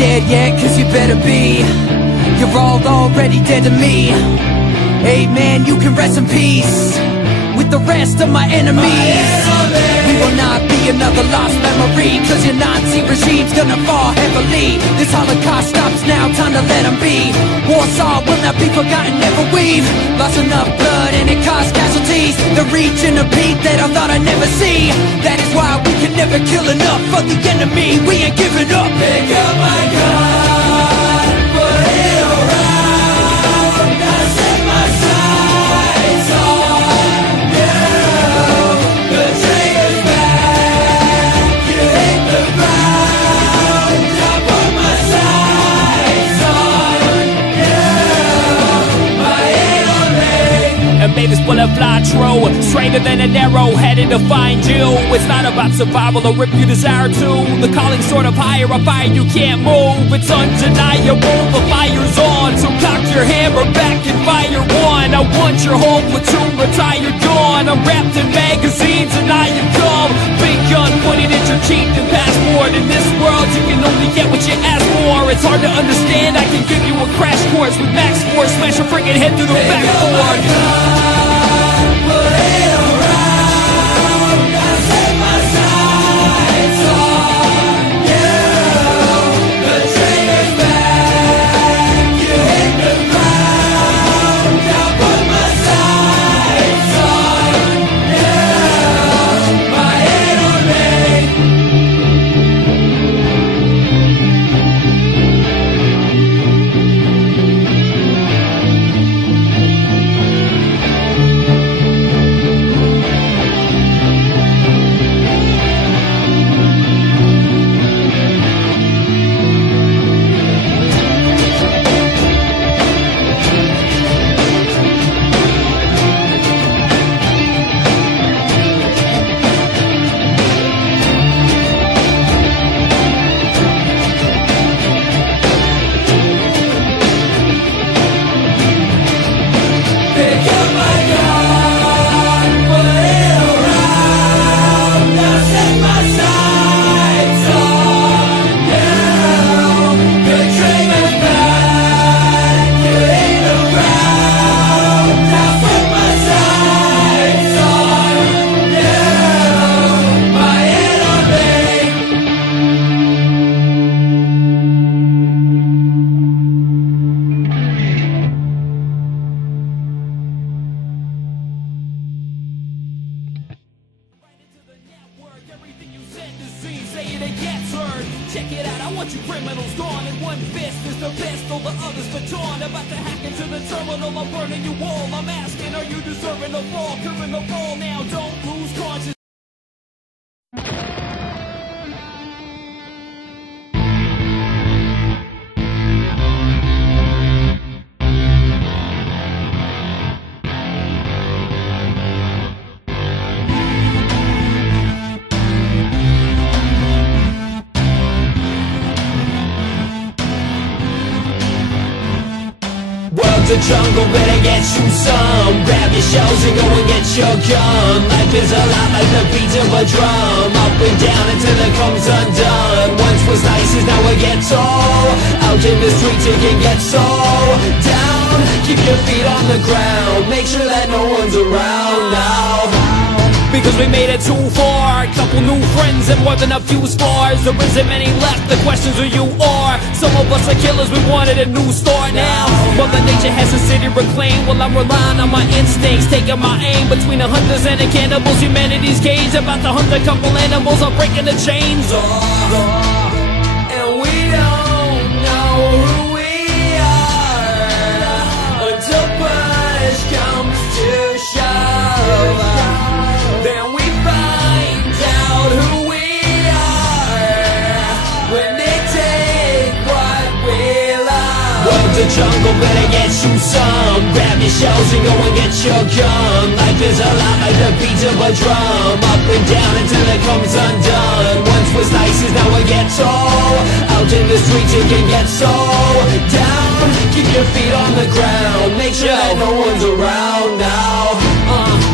dead yet, cause you better be. You're all already dead to me. Hey man, you can rest in peace with the rest of my enemies. We will not be another lost memory, cause your Nazi regime's gonna fall heavily. This Holocaust stops now, time to let them be. Warsaw will not be forgotten, never. We've lost enough blood and it caused casualties. They're reaching a peak that I thought I'd never see. That is why we can never kill enough of the enemy. We ain't giving up. Pick up my gun, put it around. Gotta set my sights on you. The trigger's back, you hit the ground. I put my sights on you. My aim on me. And may this bullet fly true, straighter than an arrow headed to find you. It's not about survival or if you desire to. The calling's sort of higher, a fire you can't move. It's undeniable, the fire's on. So cock your hammer back and fire one. I want your whole platoon retired gone. I'm wrapped in magazines and I am dumb. Big gun pointed at your cheek and passport. In this world you can only get what you ask for. It's hard to understand, I can give you a crash course with max force. Smash your freaking head through the backboard. Put it around, gotta set my sights on you. The trigger's back, you hit the ground. I put my sights on you. My head on me. Pick up my gun, put it around. Gotta set my sights on you. The trigger's back, you hit the ground. I put my sights on you. My head on me. Everything you said to see, say it and gets heard. Check it out, I want you criminals gone. In one fist is the best, all the others baton. About to hack into the terminal, I'm burning you all. I'm asking, are you deserving of fall? Curving the ball now, don't lose conscience. World's a jungle, better get you some. Grab your shells and go and get your gun. Life is a lot like the beat of a drum. Up and down until it comes undone. Once was nice is now a ghetto. Out in the streets it can get so down. Keep your feet on the ground. Make sure that no one's around now. Because we made it too far. Couple new friends and more than a few scars. There isn't many left, the question's who you are. Some of us are killers, we wanted a new start now. Mother Nature has a city reclaimed. Well, I'm relying on my instincts, taking my aim between the hunters and the cannibals. Humanity's cage, about to hunt a couple animals. I'm breaking the chains off. And we don't know who we are until push comes to shove. Then we find out who we are when they take what we love. World's a jungle, better get you some. Grab your shells and go and get your gun. Life is a lot like the beat of a drum. Up and down until it comes undone. Once was nice is now a ghetto. Out in the streets it can get so down. Keep your feet on the ground. Make sure that no one's around now.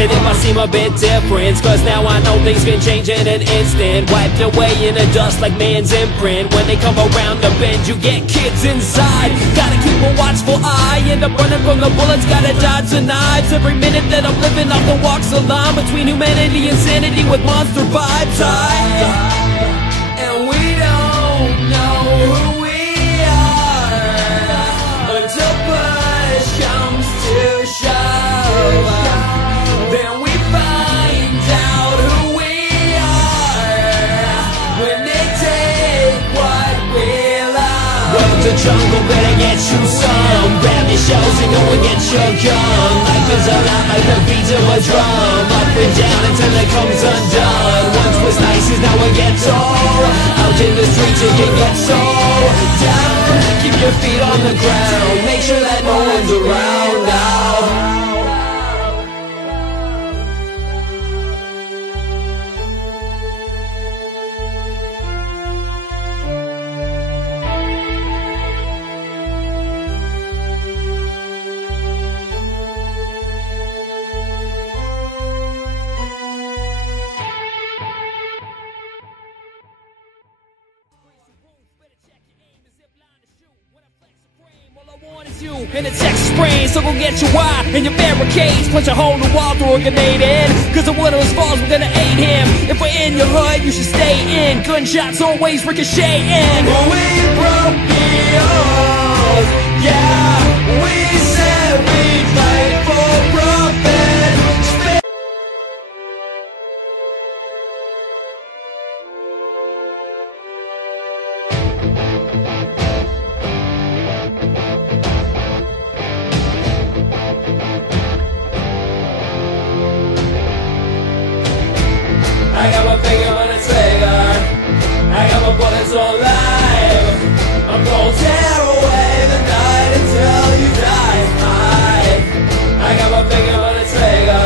And if I seem a bit different, cause now I know things can change in an instant. Wiped away in the dust like man's imprint. When they come around the bend, you get kids inside. Gotta keep a watchful eye. End up running from the bullets, gotta dodge the knives. Every minute that I'm living off the walks the line between humanity and sanity with monster vibes. And we don't know who we are until push comes to shove. Then we find out who we are when they take what we love. Road to jungle, better get you some. Grab your shells and go and get your gun. Life is a lot like the beat of a drum. Up and down until it comes undone. Once was nice is now it gets old. Out in the streets it can get so down. Keep your feet on the ground. Make sure that no one's around now. And it's Texas rain, so go get your wire and your barricades. Punch a hole in the wall, throw a grenade in. Cause if one of us falls, we're gonna aid him. If we're in your hood, you should stay in. Gunshots always ricocheting. We broke the oath, yeah. We said we'd fight for profit. I got my finger on the trigger. I got my bullets on live. I'm gonna tear away the night until you die. I got my finger on the trigger.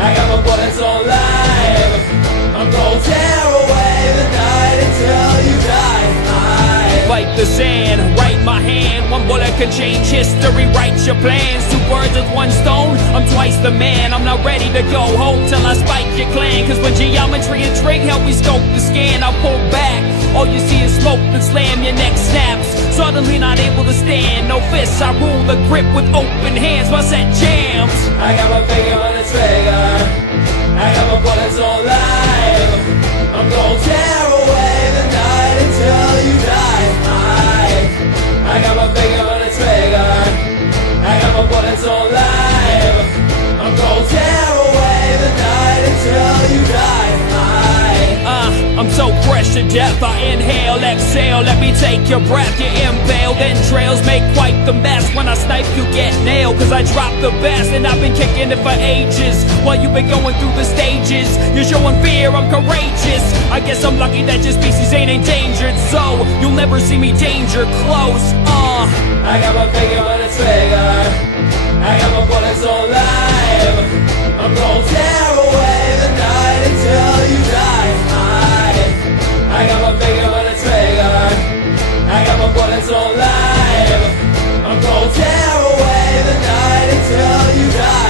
I got my bullets on live. I'm gonna tear away the night until you die. Fight the sand, write my hand. One bullet can change history, write your plans. Two birds with one stone, I'm twice the man. I'm not ready to go home till I spike your clan. Cause when geometry and trig help me scope the scan, I pull back, all you see is smoke and slam, your neck snaps. Suddenly not able to stand, no fists, I rule the grip with open hands. My set jams. I got my finger on the trigger. I got my bullets on live. I'm gonna tear away the night until you die. I got my finger on the trigger. I got my bullets on live. I'm gonna tear away the night until you die. I'm so fresh to death, I inhale, exhale, let me take your breath. You impale, then trails make quite the mess. When I snipe you get nailed, cause I drop the best. And I've been kicking it for ages, while you've been going through the stages. You're showing fear, I'm courageous. I guess I'm lucky that your species ain't endangered, so you'll never see me danger close. I got my finger on the trigger. I got my bullets on live. I'm gonna tear away the night until you die. I got my finger on the trigger. I got my bullets on live. I'm gonna tear away the night until you die.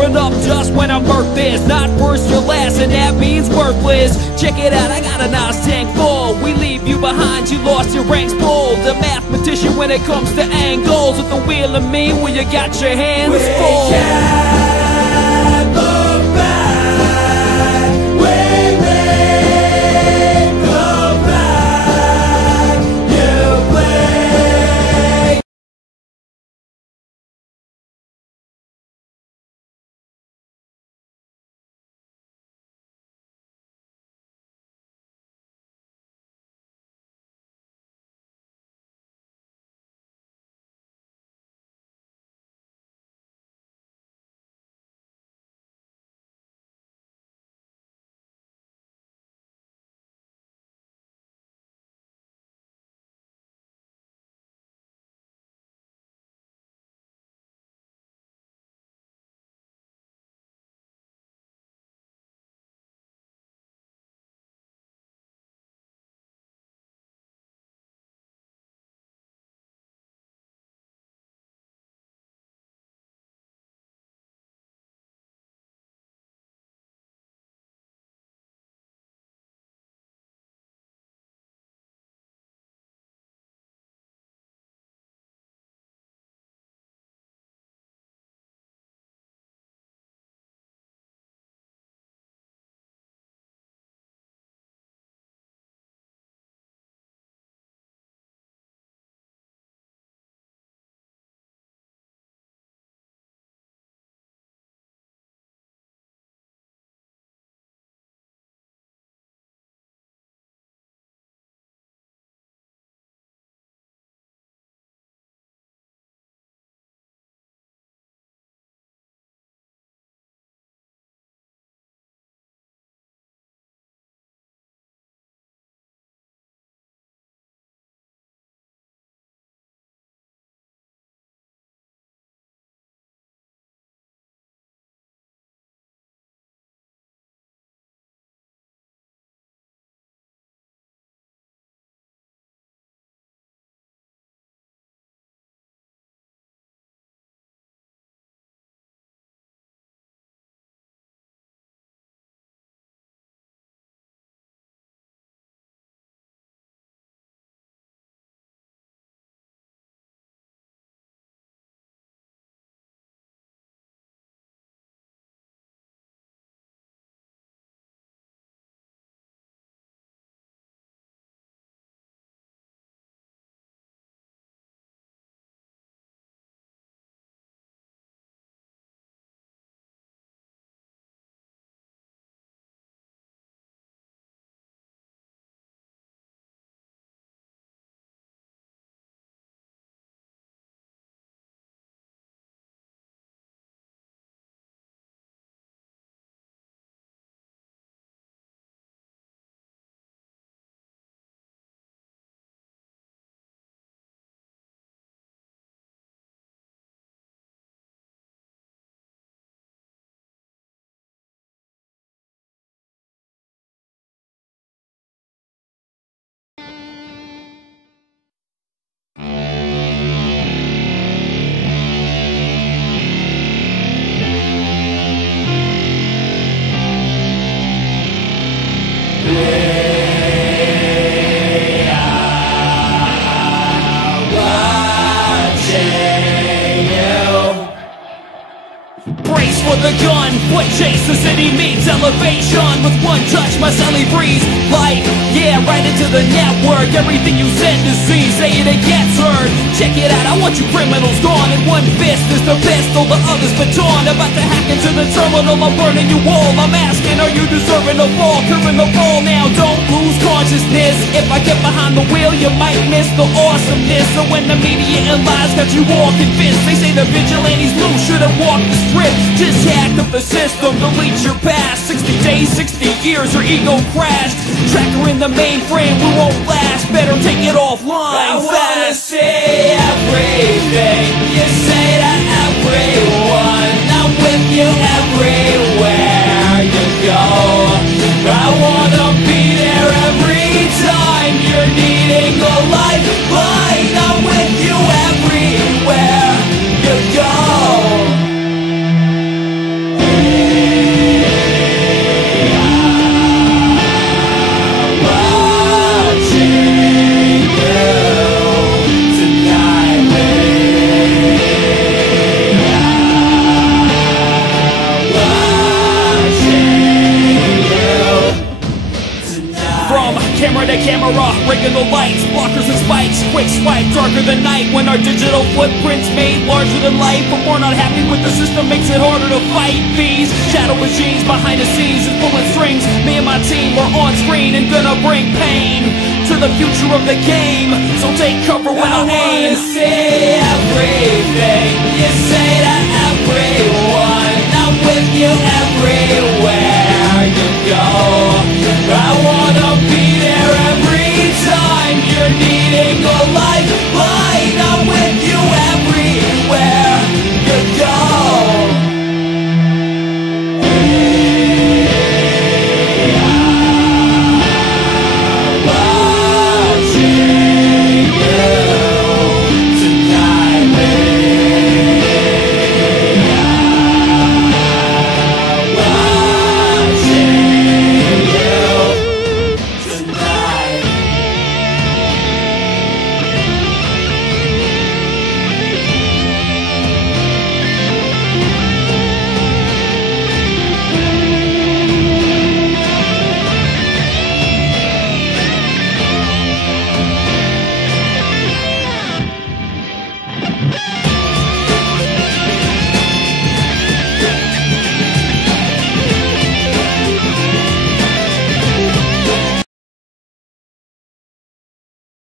stirring up dust when I'm worthless. Not first or last, and that means worthless. Check it out, I got a nice tank full. We leave you behind, you lost your ranks pulled. A mathematician when it comes to angles. With the wheel of me when you got your hands full. We can't look back. We may come back. You play. Brace for the gun, what chase the city meets elevation. With one touch my celly breeze like, yeah, right into the network. Everything you said to see, say it, it gets heard. Check it out, I want you criminals gone. In one fist is the pistol, the other's baton. About to hack into the terminal, I'm burning you all. I'm asking, are you deserving of fall? Curving the fall now, don't lose consciousness. If I get behind the wheel, you might miss the awesomeness. So when the media and lies got you all convinced, they say the vigilantes loose, should've walked the strip. Just hack up the system, delete your past. 60 days, 60 years, your ego crashed. Tracker in the mainframe, we won't last. Better take it offline. I wanna see everything you say to everyone. I'm with you everywhere you go. I wanna be there every time you're needing a lifeline. I'm with you everywhere you go. quick swipe, darker than night, when our digital footprints made larger than life. But we're not happy with the system, makes it harder to fight these shadow machines behind the scenes and pulling strings. Me and my team are on screen and gonna bring pain to the future of the game. So take cover when I aim. See everything you say to everyone. I'm with you everywhere you go. I wanna